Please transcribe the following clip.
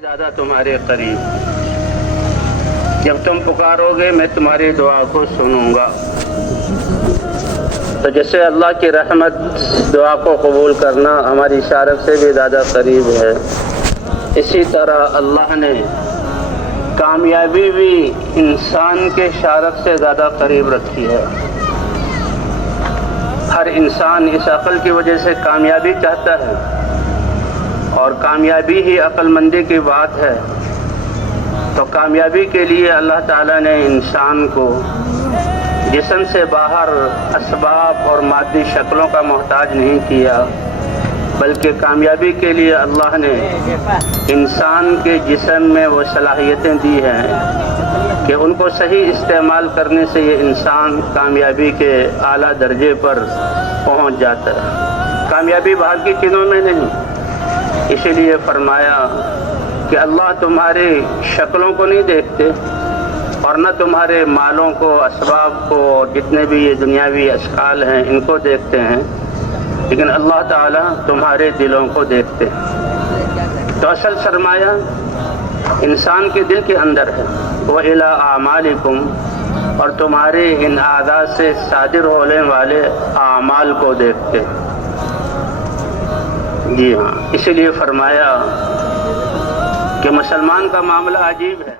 زیادہ تمہارے قریب، جب تم پکارو گے میں تمہاری دعا کو سنوں گا۔ تو جیسے اللہ کی رحمت دعا کو قبول کرنا ہماری اشارت سے بھی زیادہ قریب ہے، اسی طرح اللہ نے کامیابی بھی انسان کے اشارت سے زیادہ قریب رکھی ہے۔ ہر انسان اس عقل کی وجہ سے کامیابی چاہتا ہے، اور کامیابی ہی عقل مندی کی بات ہے۔ تو کامیابی کے لیے اللہ تعالیٰ نے انسان کو جسم سے باہر اسباب اور مادی شکلوں کا محتاج نہیں کیا، بلکہ کامیابی کے لیے اللہ نے انسان کے جسم میں وہ صلاحیتیں دی ہیں کہ ان کو صحیح استعمال کرنے سے یہ انسان کامیابی کے اعلیٰ درجے پر پہنچ جاتا ہے۔ کامیابی باہر کی چیزوں میں نہیں، اسی لیے فرمایا کہ اللہ تمہاری شکلوں کو نہیں دیکھتے اور نہ تمہارے مالوں کو، اسباب کو، جتنے بھی یہ دنیاوی اشکال ہیں ان کو دیکھتے ہیں، لیکن اللہ تعالیٰ تمہارے دلوں کو دیکھتے ہیں۔ تو اصل سرمایہ انسان کے دل کے اندر ہے۔ وَإِلَىٰ أَعْمَالِكُمْ، اور تمہارے ان اعضاء سے صادر ہونے والے اعمال کو دیکھتے ہیں۔ جی ہاں، اسی لیے فرمایا کہ مسلمان کا معاملہ عجیب ہے۔